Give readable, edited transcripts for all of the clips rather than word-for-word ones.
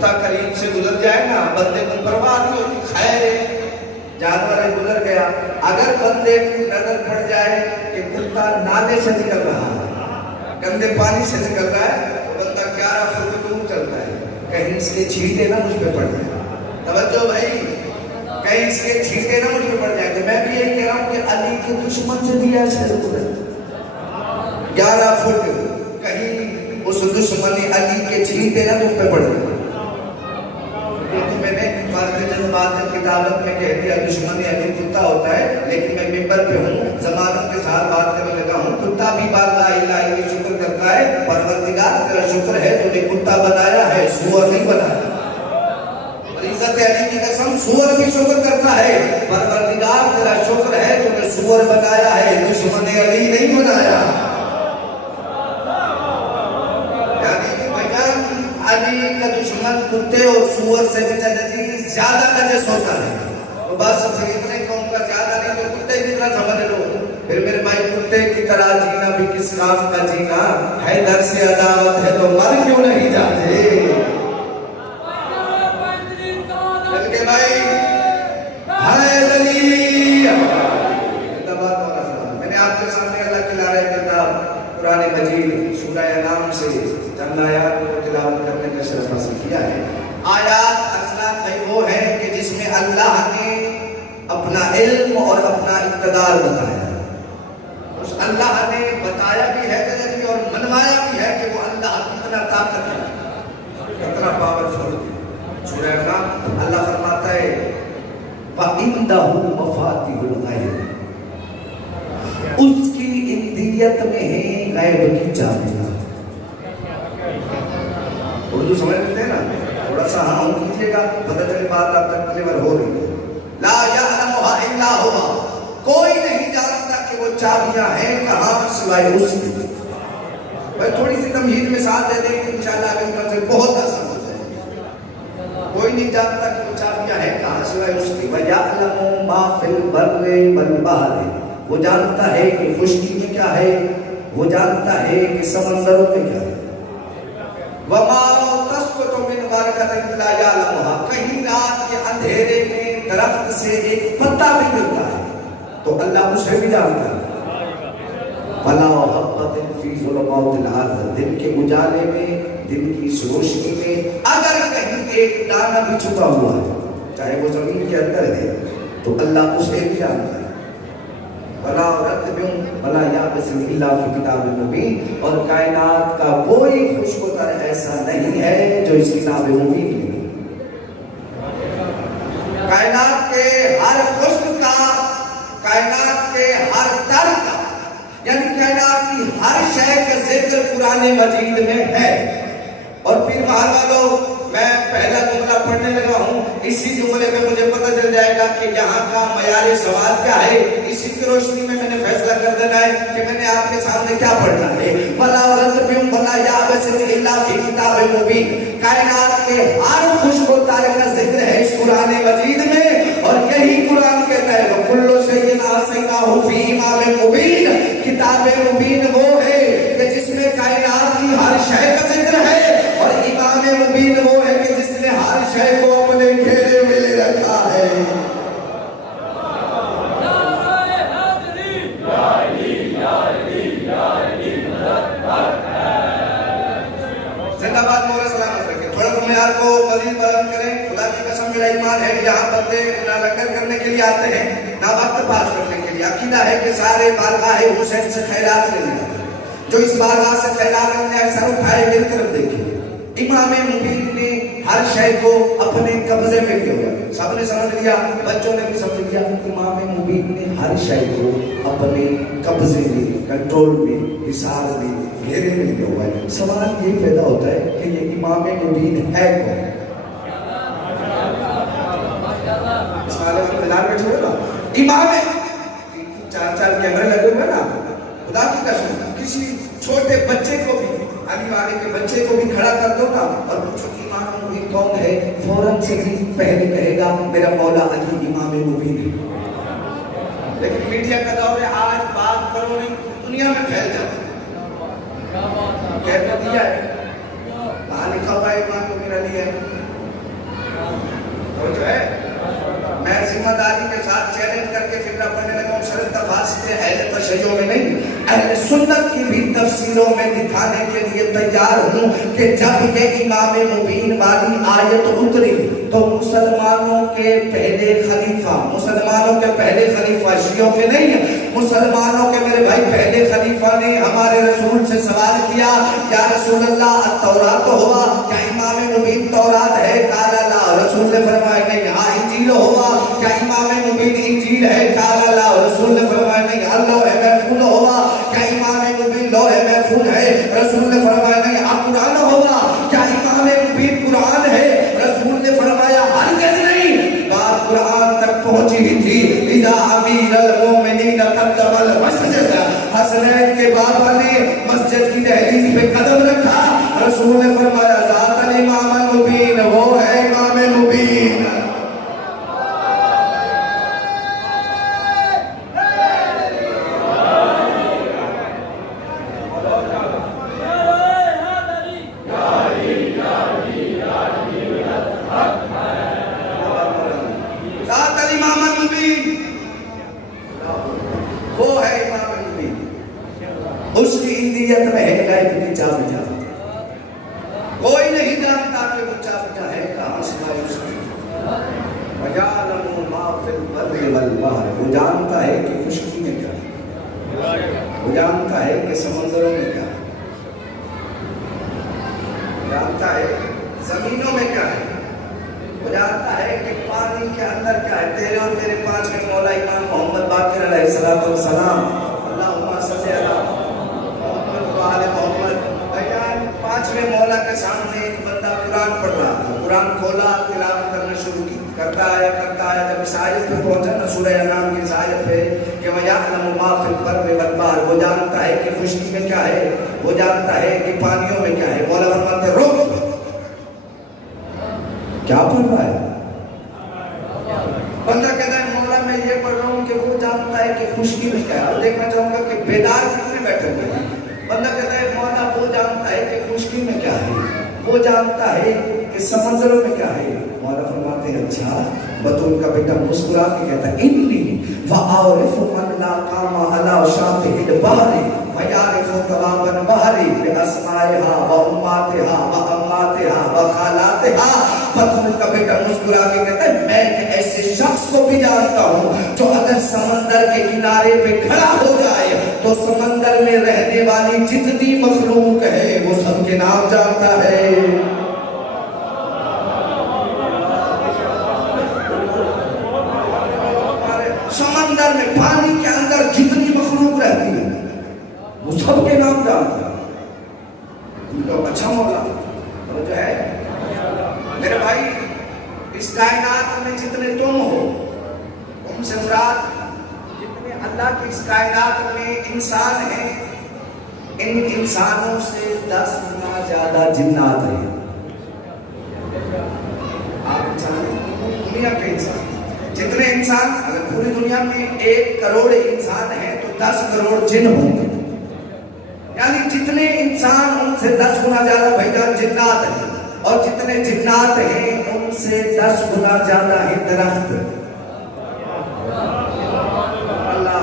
کتا قریب سے گزر جائے نا بندے کو پرواہ نہیں ہوتی، خیر ہے جانور ہے گزر گیا. اگر بندے کو نظر پڑ جائے کہ کتا نالے سے نکل رہا ہے، گندے پانی سے نکل رہا ہے، تو بندہ 11 فٹ دور چلتا ہے، کہیں اس کے چھینٹے نہ مجھ پہ پڑ جائے. توجہ بھائی، کہیں اس کے چھینٹے نہ مجھ پہ پڑ جائے. تو میں بھی یہی کہہ رہا ہوں کہ علی کے دشمن سے بھی ایسے ضرورت 11 فٹ، کہیں اس دشمن علی کے چھینٹے نہ مجھ پہ پڑ جائے. تو میں نے فارغ جذبات کتابت میں کہہ دیا دشمن علی کتا ہوتا ہے، لیکن میں ممبر پہ ہوں، ضمانت کے ساتھ بات کرنے لگا ہوں. کتا بھی بارگاہ الہی کی شکر کرتا ہے، پروردگار تیرا شکر ہے تو نے کتا بنایا ہے، سور نہیں بنایا. عزت علی کی قسم، سور بھی شکر کرتا ہے، پروردگار تیرا شکر ہے تو نے سور بنایا ہے، دشمن علی نہیں بنایا. علی کا دشمن کتے اور سور سے زیادہ نجس ہوتا ہے. تو بس اتنے قوم کا زیادہ نہیں، تو کتے کی طرح سمجھ لو. پھر میرے بھائی کتے کی طرح جینا بھی کس کام کا جینا ہے؟ در سے عداوت ہے تو مر کیوں نہیں جاتے؟ بلکہ بھائی میں نے آپ کے سامنے اللہ کی لارہ کتاب قرآن مجید سورہ انعام سے چند آیات کو تلاوت کرنے کا شرف حاصل کیا ہے. آیات اصلاً وہ ہے کہ جس میں اللہ نے اپنا علم اور اپنا اقتدار بتایا. اس اللہ نے بتایا بھی ہے بھی اور منوایا بھی ہے کہ وہ اللہ کتنا طاقت ہے، کتنا پاورفل ہے. سورہ انعام اللہ فرماتا ہے وَعِنْدَهُ مَفَاتِحُ الْغَيْبِ، اس کی اندیت میں ہے غیب کی چابیاں. اردو سمجھ لیتے ہیں نا؟ تھوڑا سا ہاں کیجیے گا، پتہ چلے بات آپ تک ڈلیور ہو رہی ہے. لا یعلمها الا هو، کوئی نہیں جانتا کہ وہ چابیاں ہیں کہاں سوائے اس کی. بھائی تھوڑی سی تمہید میں ساتھ دے دیں کہ انشاءاللہ آگے کل سے بہت آسان ہو جائے. کوئی نہیں جانتا کہ وہ چابیاں ہیں کہاں سوائے اس کی. وَيَعْلَمُ مَا فِي الْبَرِّ وَالْبَحْرِ، وہ جانتا ہے کہ خشکی میں کیا ہے، وہ جانتا ہے کہ سمندروں میں کیا ہے. وَمَا تَسْقُطُ مِنْ وَرَقَةٍ إِلَّا يَعْلَمُهَا، کہیں رات کے اندھیرے میں درخت سے ایک پتا بھی ملتا ہے تو اللہ اسے بھی جانتا ہے. وَلَا حَبَّةٍ فِي ظُلُمَاتِ الْأَرْضِ، دن کے اجالے میں، دن کی روشنی میں اگر کہیں ایک دانہ بھی چھپا ہوا ہے، چاہے وہ زمین کے اندر ہے، تو اللہ اسے بھی جانتا ہے. وَلَا رَتْبٍ وَلَا يَابِسٍ إِلَّا فِي كِتَابٍ مُبِينٍ، اور کائنات کا کوئی خوشبودار ایسا نہیں ہے جو اس کتاب مبین نہیں. کائنات کے ہر خشک کا، کائنات کے ہر تر کا، یعنی کائنات کی ہر شے کا ذکر قرآن مجید میں ہے. اور پھر محل والوں میں پہلا جملہ پڑھنے لگا ہوں، اسی جملے میں مجھے پتہ چل جائے گا کہ یہاں کا معیار سوال کیا ہے. اسی کی روشنی میں نے فیصلہ کر دینا ہے کہ میں نے آپ کے سامنے کیا پڑھنا ہے. وَلَا رَتْبٍ وَلَا يَابِسٍ إِلَّا فِي كِتَابٍ مُبِينٍ، کائنات کے ہر خوشبو تارے کا ذکر ہے اس قرآن مجید میں. اور یہی قرآن کہتا ہے وَكُلُّ شَيْءٍ أَحْصَيْنَاهُ فِي إِمَامٍ مُبِينٍ، کتاب مبین وہ ہے کہ جس میں کائنات کی ہر شے کا ذکر ہے، اور امام مبین وہ ہے کہ جس نے ہر شے کو اپنے گھیرے میں لے رکھا ہے. زندہ باد مولا سلامت رکھے. تھوڑا تو معیار کو مزید بلند کریں. خدا کی قسم میرا ایمان ہے کہ یہاں بندے نہ لنگر کرنے کے لیے آتے ہیں نہ وقت پاس کرنے کے لیے. عقیدہ ہے کہ سارے بارگاہ حسین سے خیرات لینے آتے ہیں. جو اس بارگاہ سے خیرات لینے اکثر اٹھائے میری طرف دیکھیں. امام مبین نے ہر شے کو اپنے قبضے میں کیا ہوا. سب نے سمجھ لیا، بچوں نے بھی سمجھ لیا. امام مبین نے ہر شے کو اپنے قبضے میں، کنٹرول میں، حصار میں، گھیرے میں لیا ہوا ہے. سوال یہ پیدا ہوتا ہے کہ یہ امام مبین ہے کون؟ اس عالم میں ملان بیٹھے ہوئے نا امام ہے. 4 کیمرے لگے ہوئے نا. خدا کی قسم کسی چھوٹے بچے کو بھی، علی والے کے بچے کو بھی کھڑا کر دو نا اور پوچھو کہ امام مبین کون ہے، فوراً سے بھی پہلے کہے گا میرا مولا علی امام مبین ہے. لیکن میڈیا کا دور ہے، آج بات کرو نہیں دنیا میں پھیل جاتی ہے. کہہ دیا ہے، کہاں لکھا ہوا ہے امام مبین علی ہے. فاسد اہل تشیع میں نہیں، اہل سنت کی بھی تفسیروں میں دکھانے کے لیے تیار ہوں کہ جب یہ امام مبین والی آیت اتری تو مسلمانوں کے پہلے خلیفہ شیعوں کے نہیں، مسلمانوں کے میرے بھائی پہلے خلیفہ نے ہمارے رسول سے سوال کیا، یا رسول اللہ التورات ہوا، کیا امام مبین تورات ہے؟ قال لا، رسول نے فرمایا نہیں۔ انجیل ہوا، کیا امام مبین انجیل ہے؟ قال لا، رسول نے فرمایا نہیں۔ لوح محفوظ ہوا، کیا امام مبین لوح محفوظ ہے؟ رسول نے فرمایا نہیں۔ قرآن ہوا، کیا امام مبین قرآن ہے؟ رسول نے فرمایا ہرگز نہیں۔ بات قرآن تک پہنچی ہی تھی، اذا امیر المومنین قدم المسجد، حسنین کے بابا نے مسجد کی دہلیز پہ قدم رکھا، رسول نے فرمایا ذات الامام المبین، وہ ہے امام مبین۔ اس کی اندیت میں ہے غیب کی چابی جانتا، کوئی نہیں جانتا کہ وہ چابی ہے کہاں سے آئی اس کی۔ وَيَعْلَمُ مَا فِي الْبَرِّ وَالْبَحْرِ، وہ جانتا ہے کہ خشکی میں کیا ہے، وہ جانتا ہے کہ سمندروں میں کیا ہے، جانتا ہے زمینوں میں کیا ہے، وہ جانتا ہے کہ پانی کے اندر کیا ہے۔ تیرے اور میرے پانچویں مولا امام محمد باقر علیہ السلام، اللہم صلی علی محمد، پانچویں مولا کے سامنے ایک بندہ قرآن پڑھ رہا تھا، قرآن کھولا، تلاوت کرنا شروع کی، کرتا آیا جب اس آیت پہ پہنچا نا سورہ انعام کی اس آیت پہ کہ وَيَعْلَمُ مَا فِي الْبَرِّ وَالْبَحْرِ، وہ جانتا ہے کہ خشکی میں کیا ہے، وہ جانتا ہے کہ پانیوں میں کیا ہے۔ مولا فرماتے رک، کیا پڑھ رہا ہے؟ بندہ کہتا ہے مولا میں یہ پڑھ رہا ہوں کہ وہ جانتا ہے کہ خشکی میں کیا ہے۔ اور دیکھنا چاہوں گا کہ بیدار کتنے بیٹھے ہوئے ہیں۔ بندہ کہتا ہے مولا وہ جانتا ہے کہ خشکی میں کیا ہے، وہ جانتا ہے کہ سمندروں میں کیا ہے۔ مولا فرماتے ہیں اچھا۔ بطول کا بیٹا مسکرا کے کہتا ہے انی وَأَعْرِفُ مَنْ لَا قَامَ عَلَىٰ شَاطِئِ الْبَحْرِ وَيَعْرِفُ طَبَابَ الْبَحْرِ بِأَسْمَائِهَا وَأُمَّاتِهَا وَأَمَّاتِهَا وَخَالَاتِهَا۔ بطول کا بیٹا مسکرا کے کہتا ہے میں ایک ایسے شخص کو بھی جانتا ہوں جو اگر سمندر کے کنارے پہ کھڑا ہو جائے تو سمندر میں رہنے والی جتنی مخلوق ہے وہ سب کے نام جانتا ہے۔ سمندر میں پانی کے اندر جتنی مخلوق رہتی ہے وہ سب کے نام جانتا ہے۔ تو اچھا مولا تو جو ہے میرے بھائی اس کائنات میں جتنے تم ہو، تم سے مراد جتنے اللہ کی اس کائنات میں انسان ہیں، ان انسانوں سے 10 گنا زیادہ جنات ہیں۔ آپ انسان دنیا کے انسان جتنے انسان، اگر پوری دنیا میں 1 کروڑ انسان ہیں تو 10 کروڑ جن ہوں گے، یعنی جتنے انسان ان سے 10 گنا زیادہ بھائی جنات ہیں، اور جتنے جنات ہیں ان سے 10 گنا زیادہ ہیں درخت۔ اللہ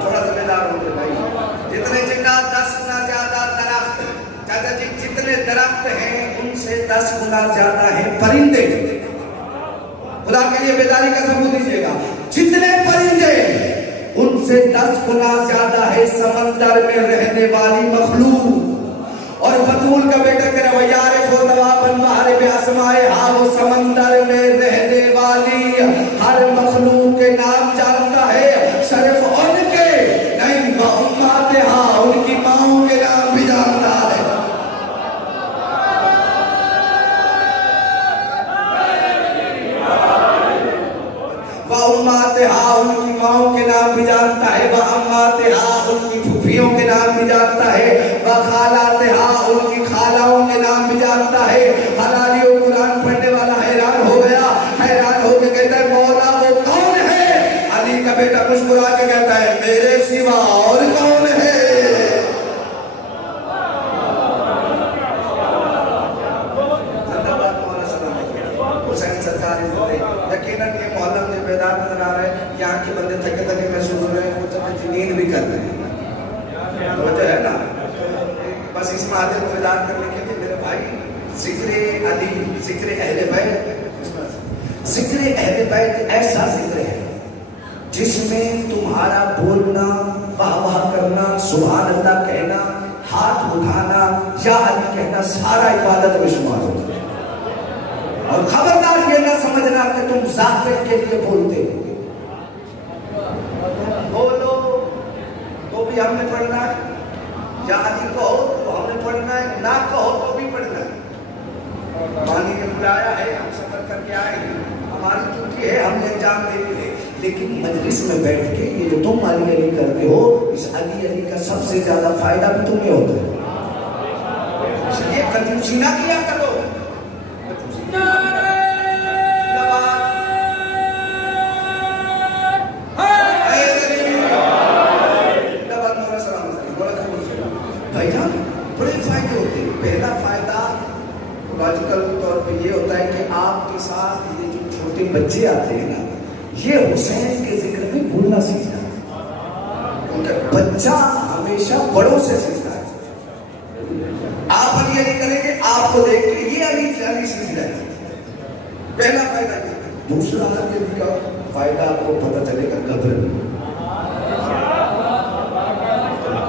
تھوڑا ذمہ دار ہو گئے بھائی، جتنے جنات 10 گنا زیادہ درخت، چاچا جی جتنے درخت ہیں ان سے 10 گنا زیادہ ہیں پرندے۔ خدا کے لیے بیداری کا ثبوت دیجیے گا، جتنے پرندے ان سے 10 گنا زیادہ ہے سمندر میں رہنے والی مخلوق۔ اور بطول کا بیٹا کہہ رہا ہے وَيَعْرِفُ طَبَابَ الْبَحْرِ بِأَسْمَائِهَا، وہ سمندر میں رہنے والی ہر مخلوق کے نام جانتا ہے، صرف ان کے نہیں وَأُمَّاتِهَا، ان کی ماؤں کے نام بھی جانتا ہے۔ وَأُمَّاتِهَا، ان کی ماؤں کے نام بھی جانتا ہے، وَأَمَّاتِهَا، ان کی پھوپھیوں کے نام بھی جانتا ہے، وَخَالَاتِهَا، ان کی خالہوں کے نام بھی جانتا ہے۔ حلالی و قرآن پڑھنے والا حیران ہو گیا، حیران ہو کے کہتا ہے مولا وہ کون ہے؟ علی کا بیٹا مسکرا کے کہتا ہے میرے سوا اور کون ہے؟ حسین سرکار عزت ہے. یقیناً یہ محلہ مجھے بیدار نظر آ رہا ہے. یہاں کے بندے تھکے تھکے محسوس ہو رہے ہیں, کچھ اپنی نیند بھی کر رہے ہیں. تو جو ہے نا, بس اس محلے کو بیدار کرنے کے لیے میرے بھائی ذکر علی, ذکر اہل بیت, ذکر اہل بیت ایسا ذکر ہے جس میں تمہارا بولنا, واہ واہ کرنا, سبحان اللہ کہنا, ہاتھ اٹھانا, یا علی کہنا سارا عبادت میں شمار ہوتا ہے. اور خبردار یہ نہ سمجھنا کہ تم ذاکر کے لیے بولتے ہو. بولو تو بھی ہم نے پڑھنا ہے, یا علی کہو تو ہم نے پڑھنا ہے, نہ کہو تو بھی پڑھنا ہے. پانی نے بلایا ہے, ہم سفر کر کے آئے ہیں, ہماری ڈیوٹی ہے, ہم نے انجام دینی ہے. لیکن مجلس میں بیٹھ کے یہ جو تم علی علی کرتے ہو, اس علی علی کا سب سے زیادہ فائدہ بھی تمہیں ہوتا ہے. اس لیے کنجوسی نہ کیا کرو. بھائی جان بڑے فائدے ہوتے ہیں. پہلا فائدہ لاجیکل طور پہ یہ ہوتا ہے کہ آپ کے ساتھ یہ جو چھوٹے بچے آتے ہیں نا, یہ حسین کے ذکر میں بھولنا سیکھ جاتا ہے. کیونکہ بچہ ہمیشہ بڑوں سے سیکھتا ہے. آپ علی علی کریں گے, آپ کو دیکھ کے یہ علی سے علی سیکھ جائے گا. پہلا فائدہ یہ. دوسرا علی کا فائدہ آپ کو پتہ چلے گا قبر میں.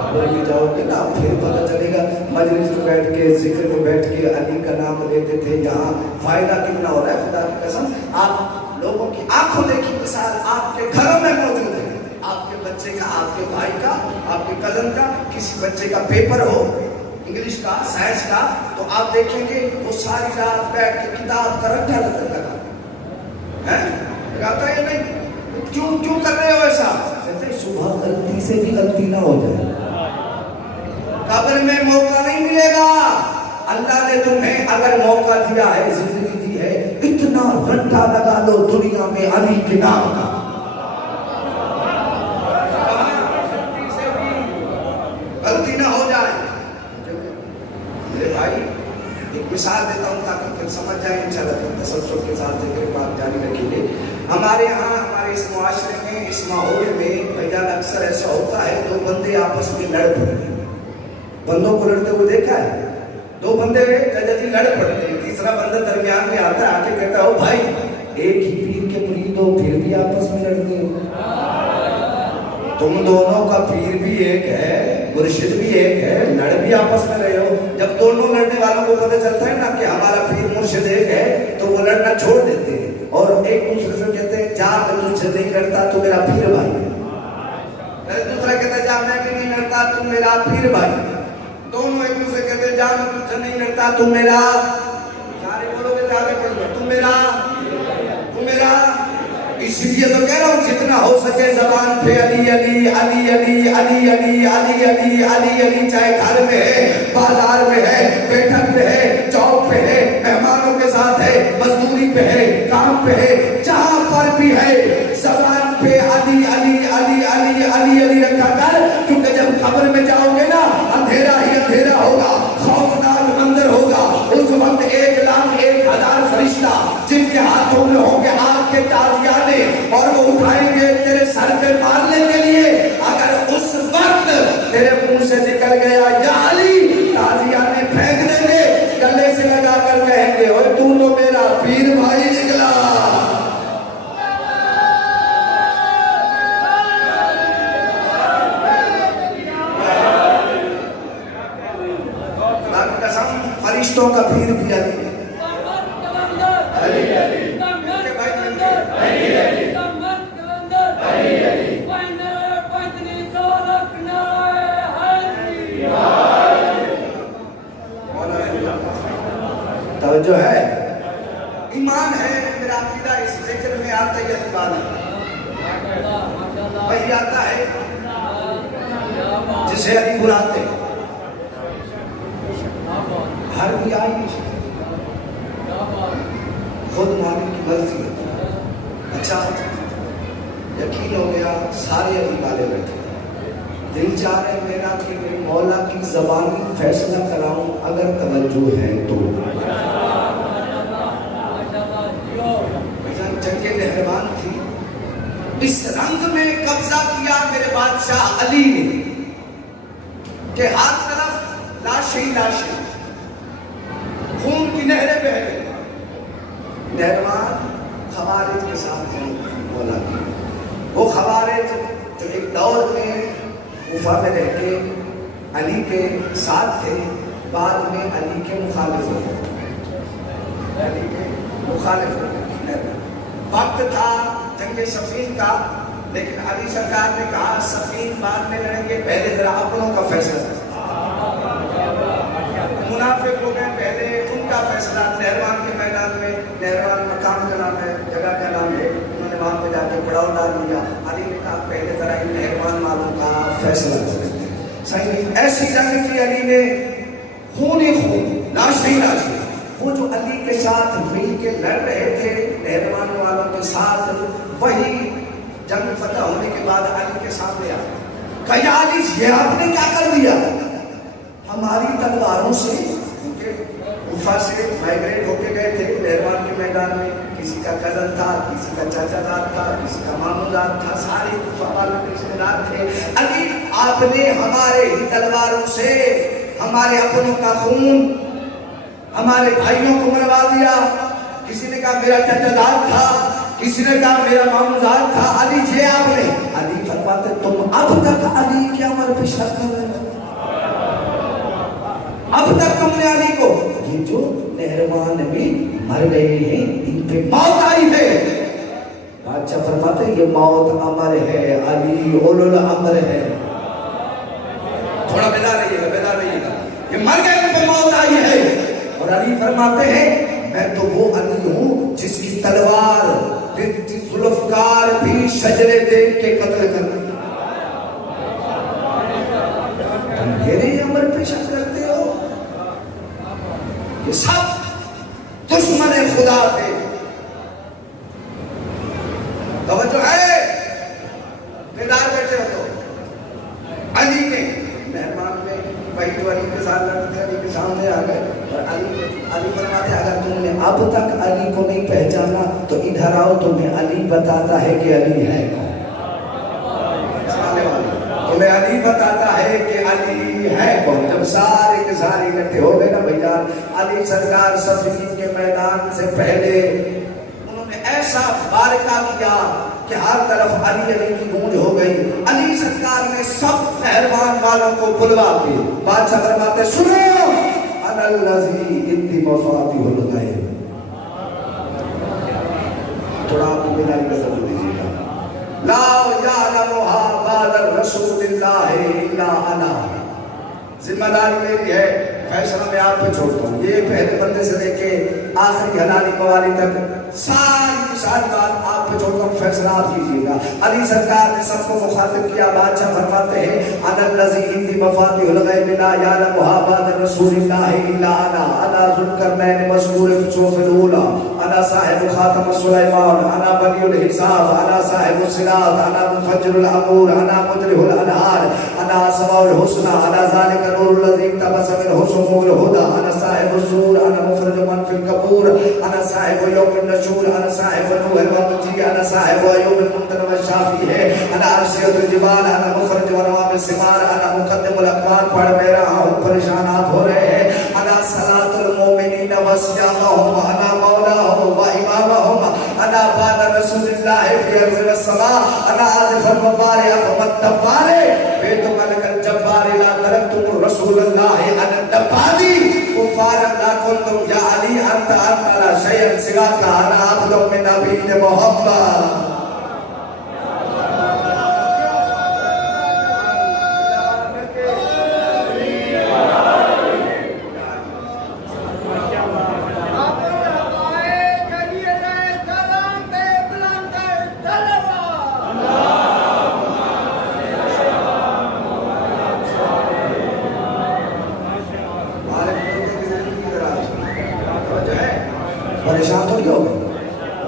قبر میں جاؤ گے نا, پھر پتہ چلے گا مجلس میں بیٹھ کے, ذکر میں بیٹھ کے علی کا نام لیتے تھے. یہاں فائدہ کتنا ہو رہا ہے خدا کی قسم. آپ لوگوں کی آنکھوں دیکھی مثال آپ کے گھروں میں موجود ہے. آپ کے بچے کا, آپ کے بھائی کا, آپ کے کزن کا, کسی بچے کا پیپر ہو انگلش کا, سائنس کا, تو آپ دیکھیں گے وہ ساری رات بیٹھ کے کتاب کا رٹا لگا لگاتا ہے یا نہیں. کیوں کر رہے ہو ایسا؟ صبح غلطی سے بھی غلطی نہ ہو جائے. قبر میں موقع نہیں ملے گا. اللہ نے تمہیں اگر موقع دیا ہے, زندگی دی ہے, اتنا رٹا لگا لو دنیا میں علی کے نام کا. غلطی نہ ہو جائے. میرے بھائی ایک مثال دیتا ہوں تاکہ پھر سمجھ جائیں انشاءاللہ. تسلسل کے ساتھ ذکر بات جاری رکھیں گے. ہمارے یہاں, ہمارے اس معاشرے میں, اس ماحول میں بھیجان اکثر ایسا ہوتا ہے, دو بندے آپس میں لڑ پڑتے ہیں. بندوں کو لڑتے ہوئے دیکھا ہے. دو بندے جلدی لڑ پڑتے ہیں, تیسرا بندہ درمیان میں آتا ہے, آ کے کہتا ہے, او بھائی ایک ہی پیر کے مرید ہو پھر بھی آپس میں لڑتے ہو. تم دونوں کا پیر بھی ایک ہے, مرشد بھی ایک ہے, لڑ بھی آپس میں رہے ہو. جب دونوں لڑنے والوں کو پتہ چلتا ہے نا کہ ہمارا پیر مرشد ایک ہے, تو وہ لڑنا چھوڑ دیتے ہیں اور ایک دوسرے سے کہتے ہیں, جا میں تجھ سے نہیں لڑتا, تو میرا پیر بھائی ہے. دوسرا کہتا ہے, جا میں بھی نہیں لڑتا, تو میرا پیر بھائی ہے. دونوں ایک دوسرے کہتے ہیں, جا میں تجھ سے نہیں لڑتا, تو میرا, سارے بولو گے آگے بڑھو, تو میرا. اسی لیے تو کہہ رہا ہوں جتنا ہو سکے زبان پہ علی علی علی علی علی علی علی علی علی علی, چاہے گھر میں ہے, بازار میں ہے, بیٹھک پہ ہے, چوک پہ ہے, مہمانوں کے ساتھ ہے, مزدوری پہ ہے, کام پہ ہے, جہاں پر بھی ہے, زبان پہ علی علی علی علی علی علی رکھا کر. کیونکہ جب قبر میں جاؤ گے نا, اندھیرا ہی اندھیرا ہوگا, خوفناک منظر ہوگا. اس وقت 1,01,000 فرشتہ جن کے ہاتھوں میں ہوں گے آگ کے تازیانے, اور وہ اٹھائیں گے تیرے سر پہ مارنے کے لیے. اگر اس وقت تیرے منہ سے نکل گیا یا علی, تازیانے پھینک دیں گے, گلے سے لگا کر کہیں گے, اوے تو میرا پیر بھائی نکلا. فرشتوں کا پیر بھی علی. توجہ ہے, ایمان ہے, میرا عقیدہ اس ذکر میں آتا ہے. اعتقاد ہے, وہی آتا ہے جسے علی بلاتے ہیں. ہر بھی آئی خود مالک کی مرضی ہے. اچھا یقین ہو گیا, سارے علی والے بیٹھے, دل چاہ رہے میرا کہ میں مولا کی زبانی فیصلہ کراؤں, اگر توجہ ہے تو. اس رنگ میں قبضہ کیا میرے بادشاہ علی نے کہ ہر طرف لاشیں ہی لاشیں، خون کی نہریں بہہ گئی۔ نہروان خوارج کے ساتھ بولا کہ وہ خوارج جو ایک دور میں کوفہ میں رہ کے علی کے ساتھ تھے، بعد میں علی کے مخالف ہو گئے، علی کے مخالف ہو گئے۔ وقت تھا جنگ صفین کا، لیکن علی سرکار نے کہا صفین بعد میں لڑیں گے، پہلے ذرا اپنوں کا فیصلہ کریں۔ منافق ہو گئے، پہلے ان کا فیصلہ۔ نہروان کے میدان میں، نہروان مقام کا نام ہے، جگہ کا نام ہے، انہوں نے وہاں پہ جا کے پڑاؤ ڈال دیا۔ علی نے کہا پہلے ذرا ان نہروان والوں کا فیصلہ کریں۔ صحیح ایسی جنگ کی علی نے، خون ہی خون، لاش ہی لاش۔ وہ جو علی کے ساتھ مل کے لڑ رہے تھے نہروان والوں کے ساتھ، وہی جنگ فتح ہونے کے بعد علی کے سامنے آ کہا یا علی یہ آپ نے کیا کر دیا؟ ہماری تلواروں سے، کیونکہ کوفہ سے مائیگریٹ ہو کے گئے تھے نہروان کے میدان میں، کسی کا کزن تھا، کسی کا چاچا دار تھا، کسی کا ماموں دار تھا، سارے کوفہ والوں کے رشتے دار تھے۔ علی آپ نے ہمارے ہی تلواروں سے ہمارے اپنوں کا خون، ہمارے بھائیوں کو مروا دیا۔ کسی نے کہا میرا چاچا دار تھا، کسی نے کہا میرا ماموں دار تھا، علی جی آپ نے۔ علی فرماتے تم اب تک علی کی عمر پہ شک کر رہے ہو؟ اب تک تم نے علی کو، یہ جو نہروان بھی مر گئے ہیں ان پہ موت آئی ہے، بادشاہ فرماتے ہیں یہ موت امر ہے، علی اولو الامر ہے۔ تھوڑا بیدار رہیے گا، بیدار رہیے گا، یہ مر گئے ان پہ موت آئی ہے۔ اور علی فرماتے ہیں میں تو وہ علی ہوں جس کی تلوار ذوالفقار بھی شجرے دیکھ کے قتل کرنا۔ تم میرے امر پہ شک کرتے ہو؟ یہ سب دشمن خدا تھے۔ توجہ ہے، بیدار بیٹھے ہو تو علی نے مہربان میں وہی جو علی کے ساتھ لڑتے تھے، علی کے سامنے آ گئے اور علی فرماتے اگر تم نے اب تک علی کو نہیں پہچانا تو ادھر آؤ، تمہیں علی بتاتا ہے کہ علی ہے کون۔ تمہیں علی بتاتا ہے کہ علی ہے کون۔ جب سارے کے سارے اکٹھے ہو گئے نا بھائی جان، علی سرکار صفین کے میدان سے پہلے انہوں نے ایسا بارکہ کیا کہ ہر طرف علی علی کی گونج ہو گئی۔ علی سرکار نے سب نہروان والوں کو بلوا کے بادشاہ فرماتے سنو انا الذی انی مفاتیح الغیب۔ تھوڑا آپ کو بنا ہی نظر دیجیے گا، لا یعلمها بعد رسول اللہ الا انا۔ ذمہ داری میری ہے، فیصلہ میں آپ پہ چھوڑتا ہوں۔ یہ پہلے بندے سے لے کے آخری حلالی موالی تک ساری بات آپ پہ چھوڑتا ہوں، فیصلہ آپ کیجیے گا۔ علی سرکار نے سب کو مخاطب کیا، بادشاہ فرماتے ہیں انا الذی عندی مفاتیح الغیب لا یعلمها بعد رسول اللہ الا انا، انا ذوالقرنین مذکور فی الصحف الاولی، انا صاحب خاتم سلیمان، انا بنی الحساب، انا صاحب الصراط، انا مفجر الامور، انا مجرح الانہار، انا اسماء الحسنى، انا ذلک النور الذی اقتبس منہ سمو الہدی، انا صاحب السور، انا مخرج من فی القبور، انا صاحب یوم النشور، انا صاحب نوح والمجی، انا صاحب ایوب المنتن والشافی ہے، انا ارسیت الجبال، انا مخرج ونوام الثمار، انا مقدم الاقوال۔ پڑھ میں رہا ہوں، پریشانات ہو رہے ہیں۔ انا صلاة المؤمنین وسیاقہم، انا مولاہم و امامہم، انا بعد رسول اللہ فی ارض السماء، انا عاذف المبارع فمت تبارع، بیت ملک الجبار لا ترکتم رسول اللہ انا الدبادی، کفارا لا کنتم یا علی انت لا شیئا سواک، انا عبد من عبید محمد۔ پریشان تو کیا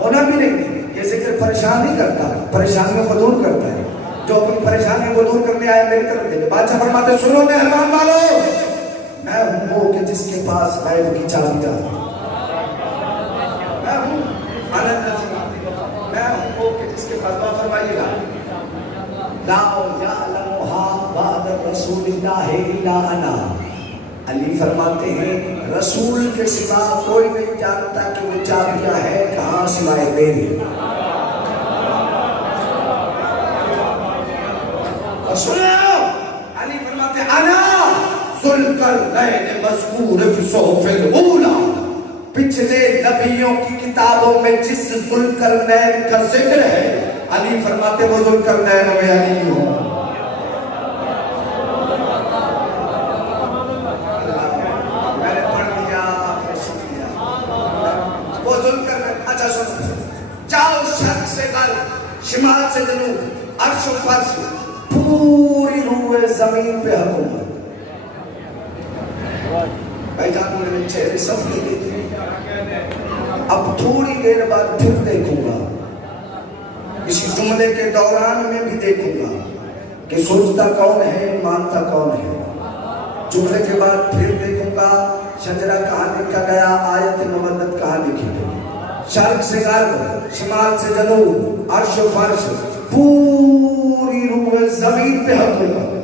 ہونا بھی نہیں، یہ ذکر پریشان نہیں کرتا، پریشانیوں کو دور کرتا ہے۔ جو اپنی پریشانیوں کو دور کرنے آئے میری طرف دیکھے۔ بادشاہ فرماتے سنو مہربان والو، میں ہوں وہ کہ جس کے پاس غیب کی چابی ہے، میں ہوں وہ کہ جس کے فتویٰ فرمائیے گا لا یعلمها بعد رسول اللہ الا انا. علی فرماتے ہیں رسول کے سوا کوئی نہیں جانتا کہ وہ چابیاں ہیں کہاں سوائے میری. علی فرماتے ہیں انا ذوالقرنین مذکور فی الصحف الاولی. پچھلے نبیوں کی کتابوں میں جس ذوالقرنین کا ذکر ہے علی فرماتے وہ ذوالقرنین میں علی ہوں. میں نے پڑھ لیا آپ نے سن لیا وہ ذوالقرنین. اچھا سن جاؤ شرق سے غرب شمال سے جنوب عرش و فرش پوری روح زمین پہ حکومت. بھائی جان نے چہرے سب کے دیکھے. اب تھوڑی دیر بعد پھر دیکھوں گا اسی جملے کے دوران میں بھی دیکھوں گا کہ سوچتا کون ہے مانتا کون ہے. جملے کے بعد پھر دیکھوں گا شجرہ کہاں لکھا گیا آیت مودت کہاں لکھی گئی. شرق سے غرب شمال سے جنوب عرش و فرش پوری روح زمین پہ حکومت.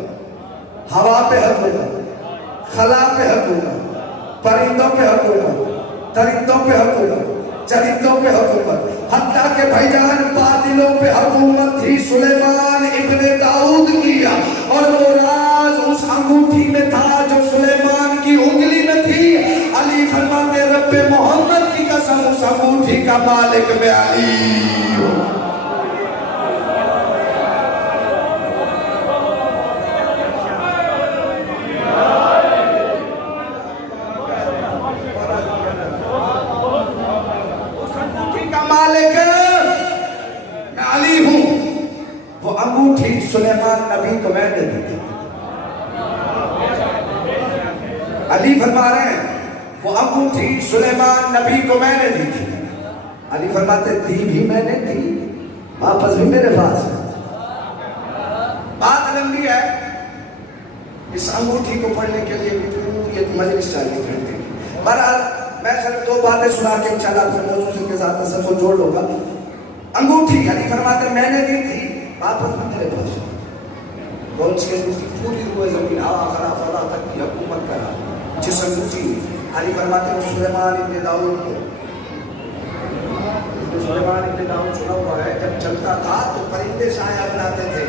ہوا پہ حکومت خلا پہ حکومت پرندوں پہ حکومت درندوں پہ حکومت چرندوں پہ حکومت حتیٰ کہ بھائی جان بادلوں پہ حکومت تھی سلیمان ابن داؤد کی. اور وہ راز اس انگوٹھی میں تھا جو سلیمان کی انگلی میں تھی. علی فرماتے رب محمد کی قسم اس انگوٹھی کا مالک میں علی ہوں. سلیمان نبی کو میں نے دی تھی. علی فرما رہے ہیں وہ انگوٹھی سلیمان نبی کو میں نے دی تھی. علی فرماتے دی بھی میں نے دی واپس بھی میرے پاس ہے. بات لمبی ہے. اس انگوٹھی کو پڑھنے کے لیے پوری مجلس چاہیے گھنٹے. بہرحال میں صرف دو باتیں سنا کے انشاءاللہ اپنے موضوع کے ساتھ سب کو جوڑ لوں گا. انگوٹھی علی فرماتے میں نے دی تھی واپس بھی میرے پاس. کون سی انگوٹھی؟ پوری روح زمین آخرا فلا تک کی حکومت کرا. جس انگوٹھی علی فرماتے ہیں سلیمان ابن داؤد کو. سلیمان ابن داؤد سنا ہوا ہے جب چلتا تھا تو پرندے سایہ بناتے تھے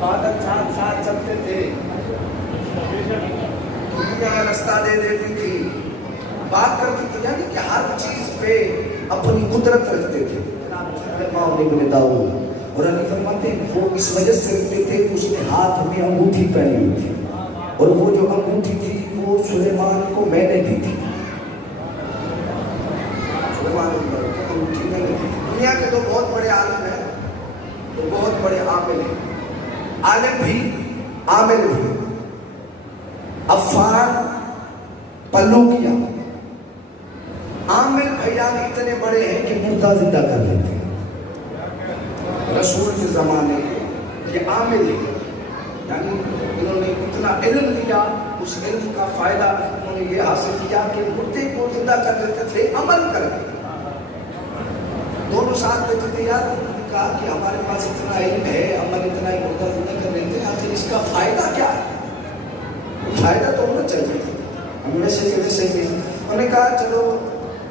بادل ساتھ ساتھ چلتے تھے دنیا رستہ دے دیتی تھی بات کرتی تھی یعنی کہ ہر چیز پہ اپنی قدرت رکھتے تھے. سلیمان ابن داؤد اور علی فرماتے ہیں وہ اس وجہ سے رکھتے تھے کہ اس نے ہاتھ میں انگوٹھی پہنی ہوئی تھی اور وہ جو انگوٹھی تھی وہ سلیمان کو میں نے دی تھی. سلیمان کو انگوٹھی میں نے دی تھی. دنیا کے تو بہت بڑے عالم ہیں تو بہت بڑے عامل ہیں. عالم بھی عامل بھی. عفان پلو کیا عامل بھیا اتنے بڑے ہیں کہ مردہ زندہ کر لیتے ہیں. رسول کے زمانے یہ عامل ہے یعنی انہوں نے اتنا علم لیا اس علم کا فائدہ انہوں نے یہ حاصل کیا کہ مردے کو زندہ کر دیتے تھے عمل کر کے. دونوں ساتھ بیٹھے تھے. یار انہوں نے کہا کہ ہمارے پاس اتنا علم ہے عمل اتنا ہی مردہ زندہ کر دیتے ہیں آخر اس کا فائدہ کیا ہے؟ فائدہ تو ہونا چاہیے تھا. ہم نے سے بھی انہوں نے کہا چلو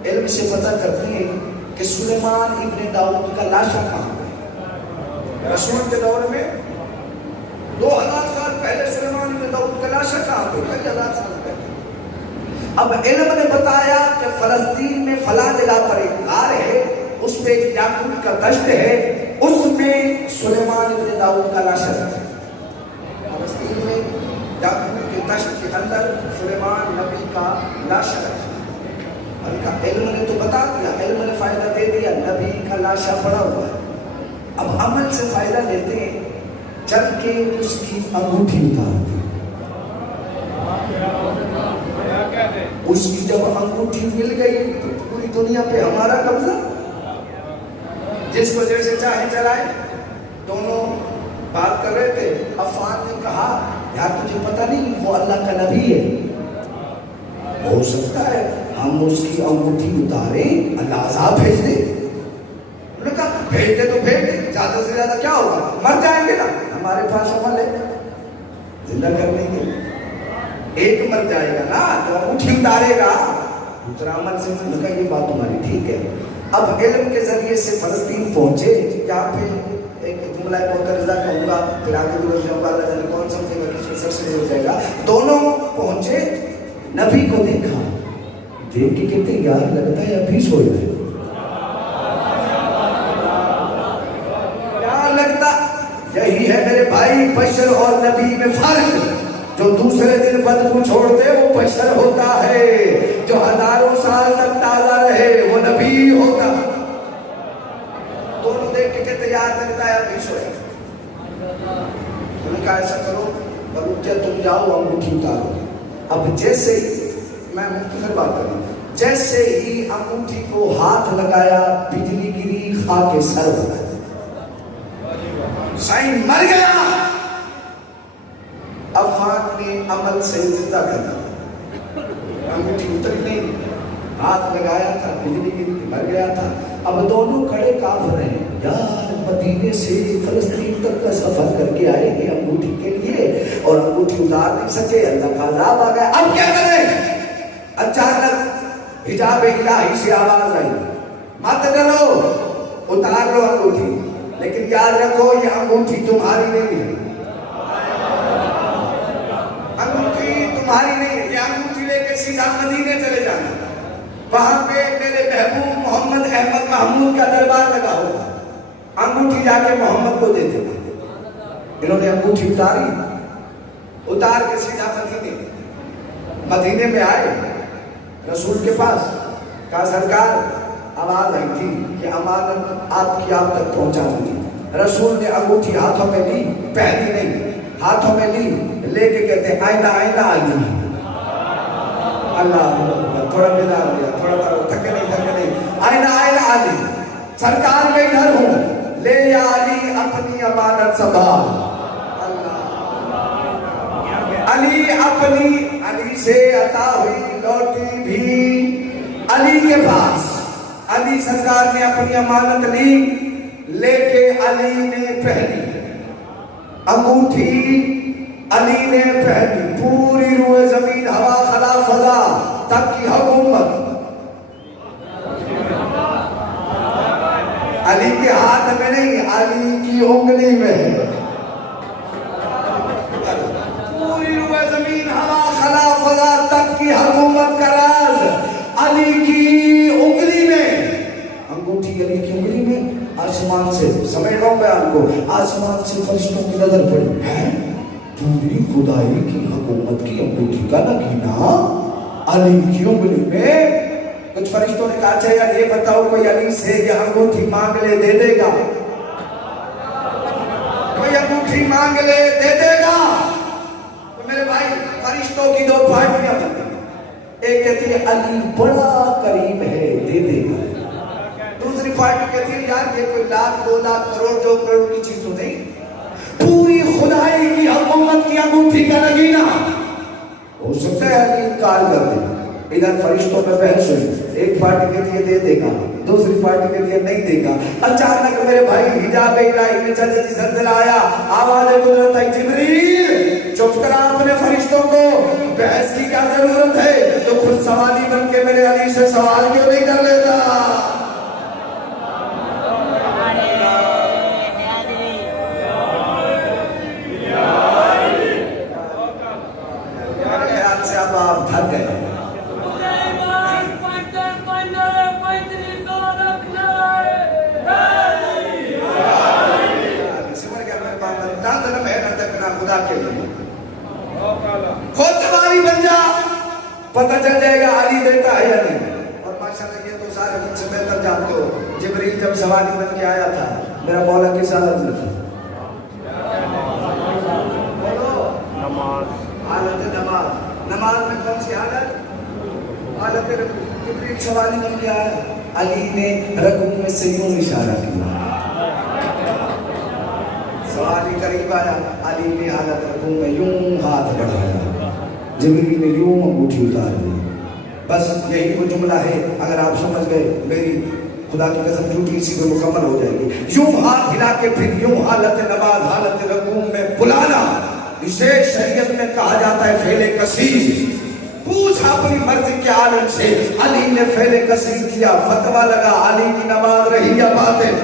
علم سے پتہ کرتے ہیں کہ سلیمان ابن داؤد کا لاشا کہاں ہے. رسول کے دور میں 2000 سال پہلے سلیمان ابن داؤد کا لاشا کہاں پہ 2000 سال پہلے. اب علم نے بتایا کہ فلسطین میں فلاں جگہ پر ایک غار ہے اس میں ایک یاقوت کا دشت ہے اس میں سلیمان ابن داؤد کا لاشا ہے. فلسطین میں یاقوت کے دشت کے اندر سلیمان نبی کا لاشا ہے. علم نے تو بتا دیا علم نے فائدہ دے دیا نبی کا لاشا پڑا ہوا ہے. اب عمل سے فائدہ لیتے ہیں جبکہ اس کی انگوٹھی اتار دی. اس کی جب انگوٹھی مل گئی تو پوری دنیا پہ ہمارا قبضہ. جس کو جیسے چاہے چلائے. دونوں بات کر رہے تھے. عفان نے کہا یار تجھے پتہ نہیں وہ اللہ کا نبی ہے ہو سکتا ہے ہم اس کی انگوٹھی اتاریں اللہ عذاب بھیج دے. انہوں نے کہا بھیج دے تو بھیج دے، زیادہ سے زیادہ کیا ہوگا، مر جائیں گے نا، ہمارے پاس عمل ہے زندہ کرنے کے، ایک مر جائے گا نا تو انگوٹھی اتارے گا، دوسرا عمل سے انہوں نے کہا یہ بات تمہاری ٹھیک ہے۔ اب علم کے ذریعے سے فلسطین پہنچے، جہاں پہ ایک جملہ معترضہ کہوں گا پھر آگے دور جاؤں گا، اللہ جانے کون سمجھے گا کس سر سے ہو جائے گا، دونوں پہنچے، نبی کو دیکھا، دیکھ کے کہتے یار لگتا ہے ابھی سوئے تھے، یار لگتا یہی ہے میرے بھائی بشر اور نبی میں فرق، جو دوسرے دن بدبو چھوڑتے وہ بشر ہوتا ہے، جو ہزاروں سال تک تازہ رہے وہ نبی ہوتا۔ دونوں دیکھ کے کہتے یار لگتا ہے ابھی سوئے، انہوں نے کہا ایسا کرو بلو کیا تم جاؤ انگوٹھی اتارو۔ اب جیسے ہی میں مختصر بات کروں، جیسے ہی انگوٹھی کو ہاتھ لگایا بجلی گری، خاک سر ہو گیا، سائن مر گیا۔ افغان نے عمل سے زندہ کرنا، انگوٹھی اتری نہیں، ہاتھ لگایا تھا بجلی گری مر گیا تھا۔ اب دونوں کھڑے کافر ہیں، یار مدینے سے فلسطین تک کا سفر کر کے آئے گے انگوٹھی کے لیے اور انگوٹھی اتار نہیں سکے، اللہ کا عذاب آ گیا، اب کیا کریں؟ اچانک حجاب الہی سے آواز آئی، مت ڈرو اتار لو انگوٹھی، لیکن یاد رکھو یہ انگوٹھی تمہاری نہیں ہے، انگوٹھی تمہاری نہیں ہے، یہ انگوٹھی لے کے سیدھا مدینے چلے جانا، وہاں پہ میرے محبوب محمد احمد محمود کا دربار لگا ہوگا، انگوٹھی جا کے محمد کو دے دینا۔ انہوں نے انگوٹھی اتاری، اتار کے سیدھا مدینے میں آئے، رسول کے پاس کہا سرکار آواز آئی تھی کہ امانت آپ کی آپ تک پہنچا دی۔ رسول نے انگوٹھی ہاتھوں میں لی، پہنی نہیں، ہاتھوں میں لی، لے کے کہتے آئندہ آئندہ آئی، اللہ تھوڑا بیدار ہو گیا، تھوڑا تھکے نہیں، آئندہ آئندہ آئی، سرکار میں ادھر ہوں، لے یا علی اپنی امانت سنبھال، علی اپنی، علی سے عطا ہوئی لوٹی بھی علی کے پاس، علی سرکار نے اپنی امانت لی، لے کے علی نے پہنی انگوٹھی، علی نے پہنی، پوری روئے زمین ہوا خلا فضا تک کی حکومت علی کے ہاتھ میں نہیں، علی کی انگلی میں ہے، پوری روئے زمین ہوا خلا فضا تک کی حکومت کا راز علی کی انگلی میں، انگوٹھی علی کی انگلی میں۔ آسمان سے سمجھ رہا ہوں بیان کو، آسمان سے فرشتوں کی نظر پڑی، ہے پوری خدائی کی حکومت کی انگوٹھی کا نگینہ علی کی انگلی میں۔ کچھ فرشتوں نے کہا اچھا یار یہ بتاؤ کوئی علی سے یہ انگوٹھی مانگ لے دے دے گا، کوئی انگوٹھی مانگ لے دے دے گا؟ تو میرے بھائی فرشتوں کی دو پارٹیاں بن گئی، ایک کہتی ہے علی بڑا کریم ہے دے دے گا، دوسری پارٹی کہتی ہے یار یہ کوئی لاکھ دو لاکھ کروڑ جو کروڑ کی چیز تو نہیں، پوری خدائی کی حکومت کی انگوٹھی کا نگینہ، ہو سکتا ہے علی انکار کر دے۔ ادھر فرشتوں میں بحث ہوئی، ایک پارٹی کہتی ہے دے دے گا، دوسری پارٹی کہتی ہے نہیں دے گا۔ اچانک میرے بھائی حجاب الہی میں جلدی زلزلہ آیا، آواز قدرت آئی جبریل چپ کرا اپنے فرشتوں کو، بحث کی کیا ضرورت ہے، تو خود سوالی بن کے میرے علی سے سوال کیوں نہیں کر لیتا؟ میرے خیال سے اب آپ تھک گئے، خدا کے لیے خود سواری بن جا، پتہ چل جائے گا علی دیتا ہے یا نہیں۔ اور ماشاءاللہ یہ تو سارے مجھ سے بہتر جانتے ہو، جبریل جب سواری بن کے آیا تھا میرا مولا کس حالت میں تھا؟ حالت نماز، نماز میں کون سی حالت؟ حالت جبریل سواری بن کے آیا، علی نے رکوع میں سے یوں اشارہ کیا، سوالی قریب آیا، علی نے حالت رکوع میں یوں ہاتھ بڑھایا، جبریل نے یوں انگوٹھی اتار دی۔ بس یہی وہ جملہ ہے، اگر آپ سمجھ گئے میری خدا کی قسم ڈیوٹی اسی میں مکمل ہو جائے گی. یوں ہاتھ ہلا کے پھر یوں حالت نماز حالت رکوع میں بلانا, اسے شریعت میں کہا جاتا ہے فعل کثیر. پوچھ اپنی مرضی کے عالم سے, علی نے فعل کثیر کیا, فتویٰ لگا علی کی نماز رہی یا باطل؟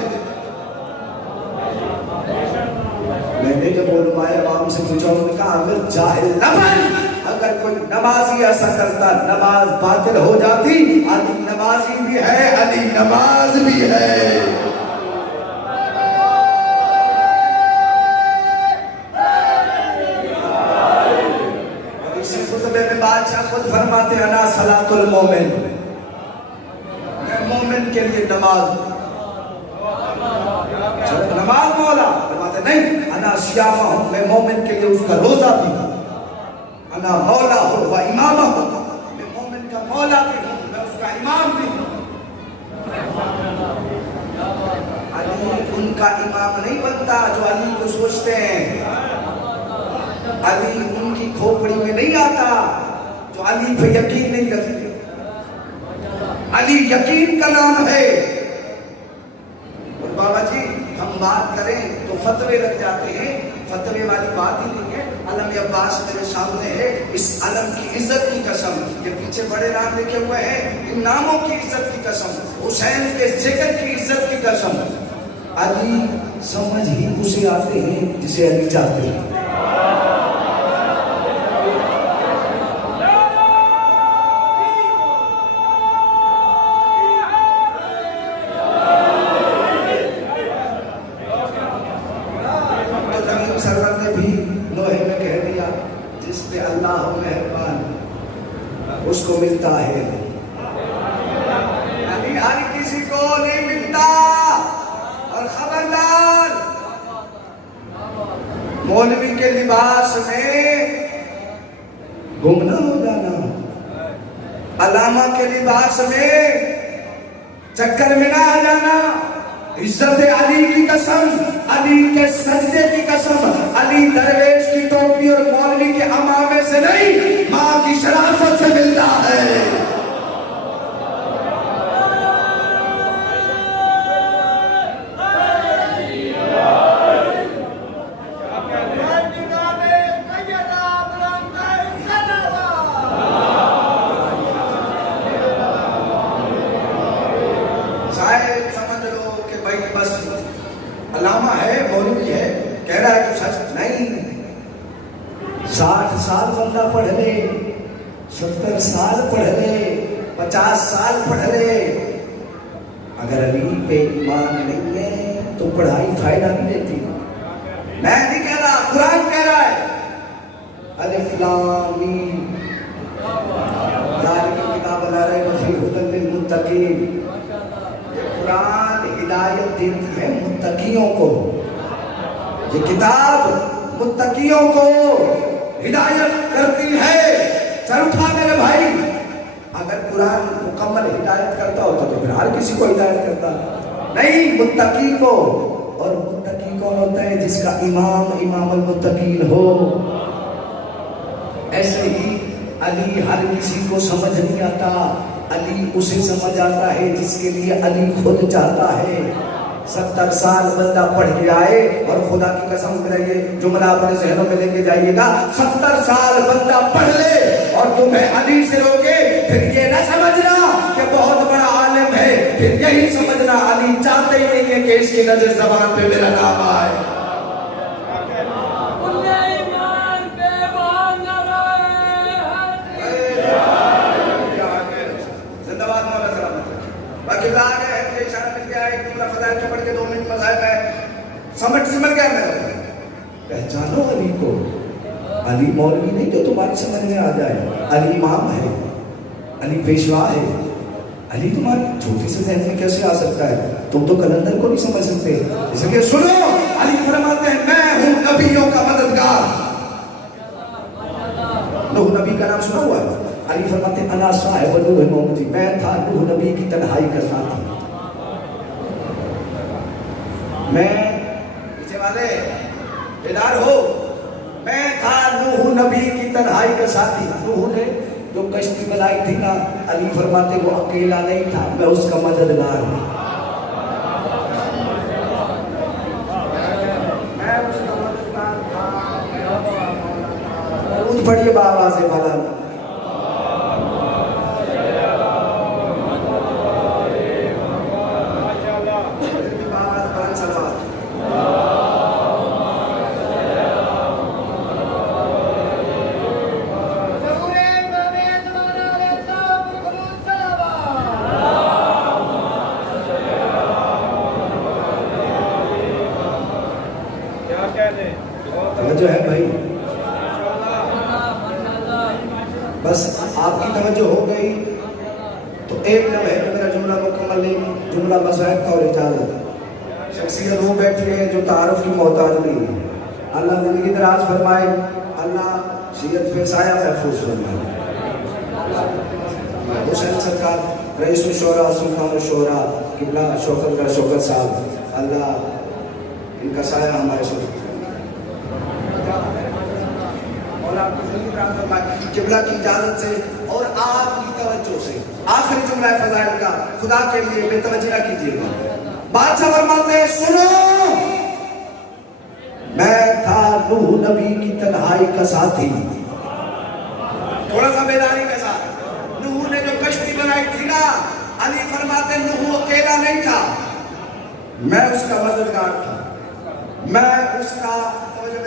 میں نے جب علماء عوام سے پوچھا, انہوں نے کہا اگر جاہل نہ بن, اگر کوئی نمازی ایسا کرتا نماز باطل ہو جاتی. علی نمازی بھی ہے, علی نماز بھی ہے. اور اسی خطبے میں بادشاہ خود فرماتے ہیں انا صلاۃ المومن, میں مومن کے لیے نماز. نماز مولا فرماتے نہیں, انا صیامہ ہوں, میں مومن کے لیے اس کا روزہ بھی ہوں. انا مولا ہوں و امامہ ہوں, میں مومن کا مولا بھی ہوں, میں اس کا امام بھی ہوں. علی ان کا امام نہیں بنتا جو علی کو سوچتے ہیں. علی ان کی کھوپڑی میں نہیں آتا جو علی پہ یقین نہیں رکھتے. علی یقین کا نام ہے. اور بابا جی ہم بات کریں تو فتوے لگ جاتے ہیں, فتوے والی بات ہی نہیں ہے. علم عباس میرے سامنے ہے, اس علم کی عزت کی قسم, یہ پیچھے بڑے نام لکھے ہوئے ہیں, ان ناموں کی عزت کی قسم, حسین کے ذکر کی عزت کی قسم. علی سمجھ ہی اسے آتے ہیں جسے علی چاہتے ہیں. اس کو ملتا ہے, یعنی ہر کسی کو نہیں ملتا. اور خبردار, مولوی کے لباس میں گم نہ ہو جانا, علامہ کے لباس میں چکر میں نہ آ جانا. عزت علی کی قسم, علی کے سجدے کی قسم, علی درویش کی ٹوپی اور مولوی کے عمامے سے نہیں, ماں کی شرافت سے ملتا ہے. علامہ ہے, مولوی ہے, کہہ رہا ہے کہ سچ نہیں. 60 سال بندہ پڑھ لے, 70 سال پڑھ لے, 50 سال پڑھ لے, اگر علی پہ ایمان نہیں ہے تو پڑھائی فائدہ نہیں دیتی. میں نہیں کہہ رہا, قرآن کہہ رہا ہے. الف لام میم ذالک الکتاب لا ریب فیہ ھدی للمتقین. قرآن ہدایت دیتی ہے متقیوں کو, یہ کتاب متقیوں کو ہدایت کرتی ہے. سر اٹھا میرے بھائی, اگر قرآن مکمل ہدایت کرتا ہوتا تو پھر ہر کسی کو ہدایت کرتا نہیں, متقی کو. اور متقی کون ہوتا ہے؟ جس کا امام امام المتقین ہو. ایسے ہی علی ہر کسی کو سمجھ نہیں آتا, علی اسے سمجھ آتا ہے جس کے لیے علی خود چاہتا ہے. 70 سال بندہ پڑھ کے آئے, اور خدا کی قسم میرا یہ جملہ اپنے ذہنوں میں لے کے جائیے گا, 70 سال بندہ پڑھ لے اور تمہیں علی سے روکے, پھر یہ نہ سمجھنا کہ بہت بڑا عالم ہے, پھر یہی سمجھنا علی چاہتے ہی نہیں ہے کہ اس کی نظر زبان پہ میرا نام آئے. باقی لاگ ہے کہ اشارہ مل گیا ہے, ایک فضائل کے پڑھ کے 2 منٹ مذاہب میں سمجھ گیا. میں پہچانو علی کو. علی مولوی نہیں جو تمہاری سمجھ میں آ جائے, علی امام ہے, علی پیشوا ہے. علی تمہاری چھوٹی سے ذہن میں کیسے آ سکتا ہے؟ تم تو کلندر کو نہیں سمجھ سکتے. اس لیے سنو, علی فرماتے ہیں میں ہوں نبیوں کا مددگار. نوح نبی کا نام سنا ہوا ہے. علی فرماتے ہیں انا صاحب نوح محمدی, میں تھا نوح نبی کی تنہائی کا ساتھی. میں پیچھے والے بیدار ہو, میں تھا نوح نبی کی تنہائی کا ساتھی. نوح نے جو کشتی بنائی تھی نا, علی فرماتے وہ اکیلا نہیں تھا, میں اس کا مددگار ہوں. درود پڑھیے بآواز بلند. توجہ ہے بھائی؟ بس آپ کی توجہ ہو گئی تو ایک لمحے میں میرا جملہ مکمل نہیں، جملہ مذاہب کا اور اجازت. شخصیت وہ بیٹھی ہے جو تعارف کی محتاج نہیں ہے. اللہ زندگی دراز فرمائے، اللہ شیعت پہ سایہ محفوظ فرمائے. حسین سرکار رئیس الشورا سلطان الشورا قبلہ شوکت صاحب، اللہ ان کا سایہ ہمارے ساتھ. قبلہ کی اجازت سے اور آپ کی توجہ سے آخری جملہ فضائل کا خدا کے لیے بے توجہ نہ کیجیے گا. بادشاہ فرماتے ہیں سنو، میں تھا نوح نبی کی تنہائی کا ساتھی. تھوڑا سا بیداری کے ساتھ، نوح نے جو کشتی بنائی تھی نا، علی فرماتے ہیں نوح اکیلا نہیں تھا، میں اس کا مددگار تھا، میں اس کا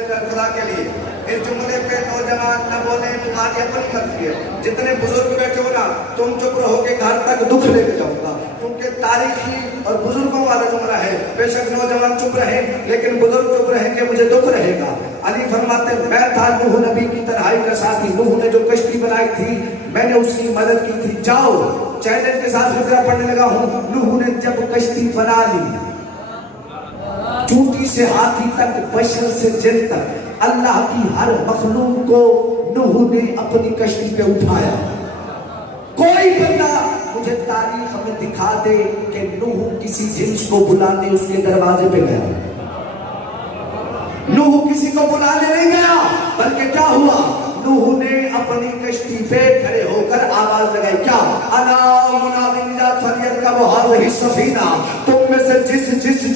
خدا کے لیے. اس جملے پہ نوجوان نہ بولے تمہاری اپنی مرضی ہے. جتنے بزرگ بیٹھے ہو نا، تم چپ رہو کہ گھر تک دکھ لے کے جاؤں گا، کیونکہ تاریخی اور بزرگوں والا جملہ ہے. بے شک نوجوان چپ رہے لیکن بزرگ چپ رہیں کہ مجھے دکھ رہے گا. علی فرماتے ہیں میں تھا نوح نبی کی تنہائی کا ساتھی. نوح نے جو کشتی بنائی تھی میں نے اس کی مدد کی تھی. جاؤ، چیلنج کے ساتھ فکرہ پڑھنے لگا ہوں. نوح نے جب کشتی بنا لی، چونٹی سے ہاتھی تک، بشر سے جن تک، اللہ کی ہر مخلوق کو نوح نے اپنی کشتی پہ اٹھایا. کوئی بندہ مجھے تاریخ میں دکھا دے کہ نوح کسی جنس کو بلانے اس کے دروازے پہ گیا. نوح کسی کو بلانے نہیں گیا، بلکہ کیا ہوا، نوح نے اپنی کشتی پہ کھڑے ہو کر آواز لگائی. کیا؟ انا منادی نجات فلیرکب هذه السفینہ. تم میں سے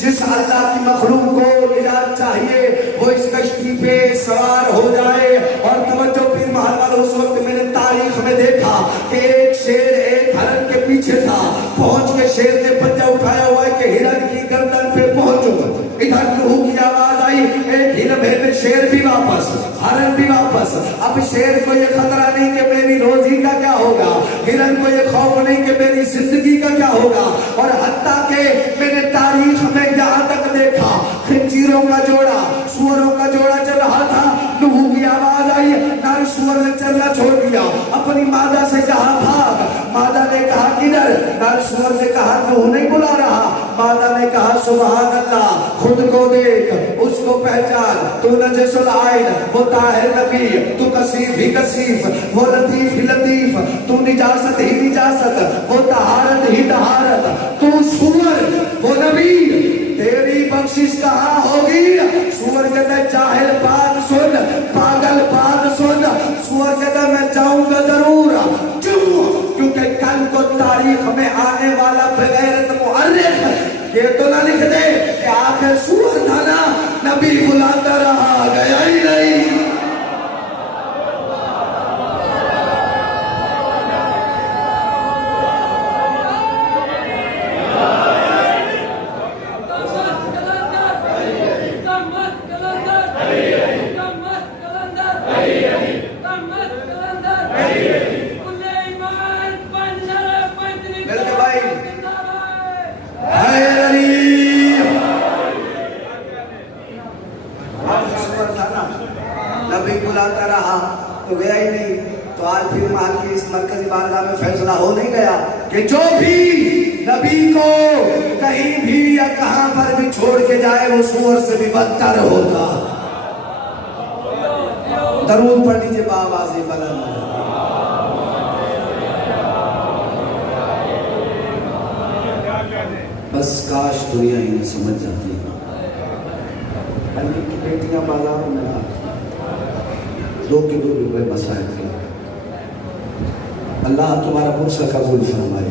جس اللہ کی مخلوق کو نجات چاہیے وہ اس کشتی پہ سوار ہو جائے. اور توجہ پیر محل والوں، اس وقت میں نے تاریخ میں دیکھا کہ ایک شیر ایک ہرن کے پیچھے تھا. پہنچ کے شیر نے پنجہ اٹھایا ہوا ہے کہ ہرن کی گردن پہ پہنچوں. ادھر نوح کی آواز آئی، ایک ہی لمحے میں شیر بھی واپس، ہرن بھی واپس. اب شیر کو یہ خطرہ نہیں کہ میری روزی کا کیا ہوگا، ہرن کو یہ خوف نہیں کہ میری زندگی کا کیا ہوگا. اور حتیٰ کہ میں نے تاریخ میں یہاں تک دیکھا خنزیروں کا جوڑا، سوروں کا جوڑا چل رہا تھا. نوح کی آواز آئی، نر سور نے چلنا چھوڑ دیا، اپنی مادہ سے جہاں بھاگ. مادہ نے کہا کدھر؟ نر سور نے کہا نوح نہیں بلا رہا. مادہ نے کہا سبحان اللہ، خود کو دیکھ، اس کو پہچان. تو نجس العین، وہ طاہر نبی، تو کثیف ہی کثیف، وہ لطیف ہی لطیف. تو نجاست ہی نجاست، وہ طہارت ہی طہارت. تو سور، وہ نبی، تیری بخشش کہاں ہوگی؟ سور کہتا ہے جاہل بات سن، پاگل بات سن. سور کہتا ہے میں جاؤں گا ضرور. کیوں؟ کیونکہ کل کو تاریخ میں آنے والا بغیرت مؤرخ یہ تو نہ لکھ دے کہ آخر سور تھا نا، نبی بلاتا رہا، گیا ہی نہیں. نبی بلاتا رہا تو گیا ہی نہیں. تو آج پھر محل کی اس مرکزی بارگاہ میں فیصلہ ہو نہیں گیا کہ جو بھی نبی کو کہیں بھی یا کہاں پر بھی چھوڑ کے جائے وہ سور سے بھی بدتر ہوتا. درود پڑھ لیجیے بآواز بلند. بس کاش دنیا ہی نہیں سمجھ جاتی. علی کی بیٹیاں بازاروں میں آ 2 کلو روپے مسائل کے. اللہ تمہارا پرسہ قبول فرمائے.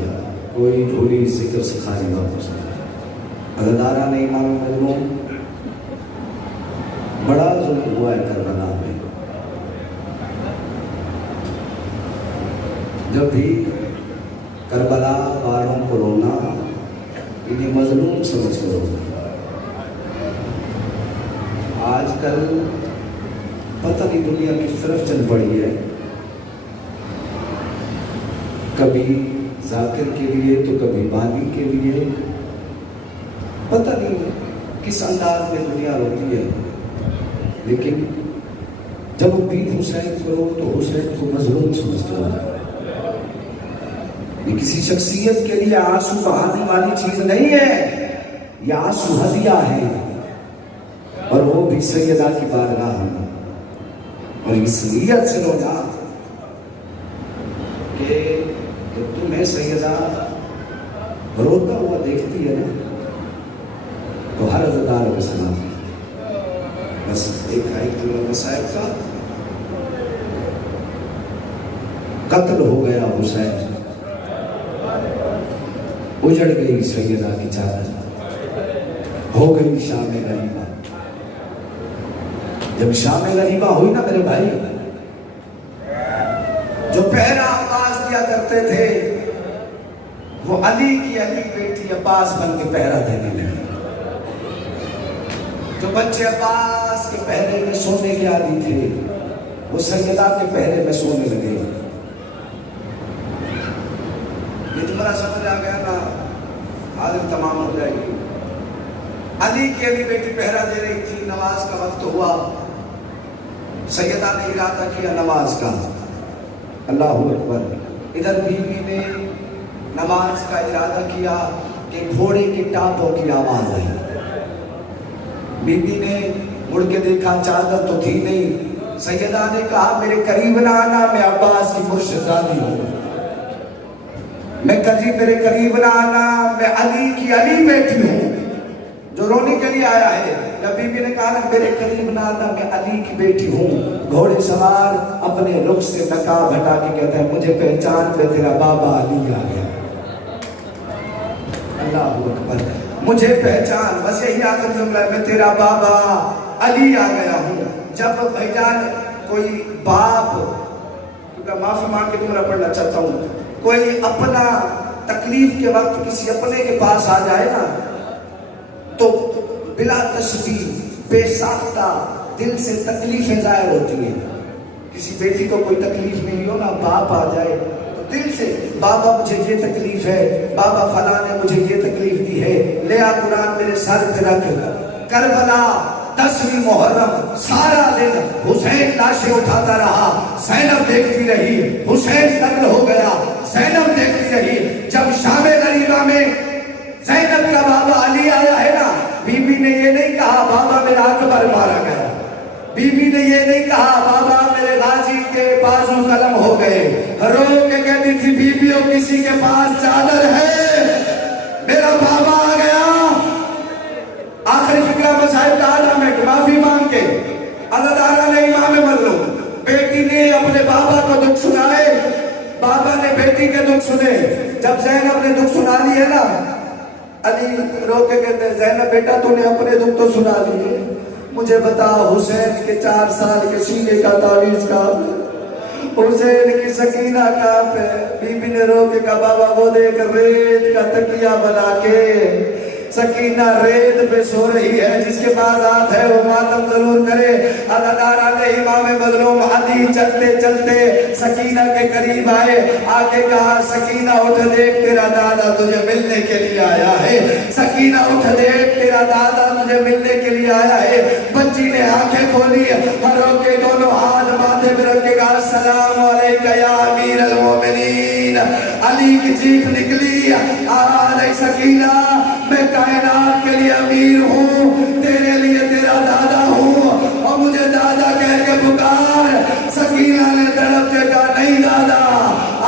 کوئی جھولی ذکر سکھائی واپس اگر دارا نے امام مظلوم بڑا ظلم ہوا ہے کربلا میں. جب بھی کربلا والوں کو رونا انہیں مظلوم سمجھ کر رونا. آج کل پتہ نہیں دنیا کس طرف چل پڑی ہے، کبھی ذاکر کے لیے تو کبھی بانی کے لیے، پتہ نہیں کس انداز میں دنیا روتی ہے. لیکن جب وہ پیر حسین کرو تو حسین کو مظلوم سمجھتے ہو. یہ کسی شخصیت کے لیے آنسو بہانے والی چیز نہیں ہے، یہ آنسو ہدیہ ہے، اور وہ بھی سیدہ کی بارگاہ میں. اور اس نیت سے رونا کہ تمہیں سیدہ روتا ہوا دیکھتی ہے نا تو ہر عزادار کو سنا. بس ایک مولانا صاحب کا قتل ہو گیا، حسین اجڑ گئی سیدہ کی چادر، ہو گئی شام غریبہ. جب شام غریبہ ہوئی نا میرے بھائی، جو پہرا عباس دیا کرتے تھے وہ علی کی علی بیٹی عباس بن کے پہرا دینے لگی. جو بچے عباس کے پہرے میں سونے کے عادی تھے وہ سیدہ کے پہرے میں سونے لگے. یہ تمہارا سمجھ آ گیا نا، حالت تمام ہو جائے گی. علی کی علی بیٹی پہرا دے رہی تھی، نماز کا وقت ہوا، سیدہ نے ارادہ کیا نماز کا، اللہ اکبر. ادھر بیوی نے نماز کا ارادہ کیا کہ گھوڑے کی ٹاپوں کی آواز آئی. بیوی نے مڑ کے دیکھا چادر تو تھی نہیں. سیدہ نے کہا میرے قریب نہ آنا، میں عباس کی مرشدزادی ہوں. میرے قریب نہ آنا، میں علی کی علی بیٹی ہوں جو رونے کے لیے آیا ہے. جب بی بی نے کہا نا میرے قریب نہ آنا، میں علی کی بیٹی ہوں، گھوڑے سوار اپنے رخ سے نقاب ہٹا کے کہتا ہے مجھے پہچان پہ تیرا بابا علی آ گیا. اللہ اکبر، مجھے پہچان، بس یہی آخر جملہ ہے، میں تیرا بابا علی آ گیا ہوں. جب بھائیجان کوئی باپ، معافی مانگ کے تمہارا پڑھنا چاہتا ہوں، کوئی اپنا تکلیف کے وقت کسی اپنے کے پاس آ جائے نا تو بلا تشبیہ بے ساختہ دل سے تکلیفیں ظاہر ہوتی ہیں. کسی بیٹی کو کوئی تکلیف ملی ہو نا، باپ آ جائے تو دل سے بابا مجھے یہ تکلیف ہے، بابا فلاں نے مجھے یہ تکلیف دی ہے، لے آ قرآن میرے سر پہ رکھ. کربلا 10ویں محرم سارا دن حسین لاشیں اٹھاتا رہا، زینب دیکھتی رہی، حسین قتل ہو گیا، زینب دیکھتی رہی. جب شام غریبہ میں زینب کا بابا علی آیا ہے نا، بی بی نے یہ نہیں کہا بابا میرا اکبر مارا گیا، بی بی نے یہ نہیں کہا بابا میرے غازی کے بازو قلم ہو گئے. رو کے کہتی تھی بیویوں کسی کے پاس چادر ہے، میرا بابا آ گیا. آخری فکرہ مسائل کا عالم ہے کہ معافی مانگ کے اللہ تعالیٰ نے امام مظلوم بیٹی نے اپنے بابا کو دکھ سنائے، بابا نے بیٹی کے دکھ سنے. جب زینب نے دکھ سنا دی ہے نا، علی رو کے کہتے ہیں زینب بیٹا تو نے اپنے دکھ تو سنا دیے، مجھے بتا حسین کے 4 سال کے سینے کا تعویذ کہاں پہ، حسین کی سکینہ کہاں پہ. بی بی نے رو کے کہا بابا وہ دیکھ ریت کا تکیہ بنا کے سکینہ ریت پہ سو رہی ہے، جس کے پاس ہاتھ ہے وہ ماتم ضرور کرے. اللہ تعالیٰ نے امام مظلوم علی چلتے چلتے سکینہ کے قریب آئے، آگے کہا سکینہ اٹھ دیکھ تیرا دادا تجھے ملنے کے لیے آیا ہے، سکینہ اٹھ دیکھ تیرا دادا تجھے ملنے کے لیے آیا ہے. بچی نے آنکھیں کھولی، ہروں کے دونوں ہاتھ ماتھے پہ رکھ کے کہا السلام علیکہ یا امیر المومنین. علی کی چیخ نکلی، آنے سکینہ میں کائنات کے لیے امیر ہوں، تیرے لیے تیرا دادا ہوں، اور مجھے دادا کہہ کے پکار. سکینہ نے تڑپ کے کہا نہیں دادا،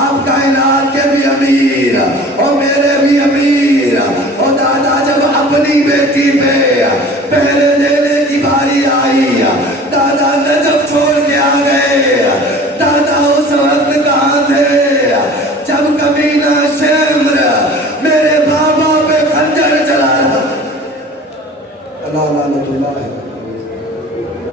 آپ کائنات کے بھی امیر اور میرے بھی امیر. اور دادا جب اپنی بیٹی پہ پہلے دینے کی باری آئی، دادا نجف چھوڑ کے آ گئے. دادا اس وقت کہاں تھے جب کمینہ شمر میرے بابا پہ خنجر چلا رہا. اللہ لعنت اللہ ہے.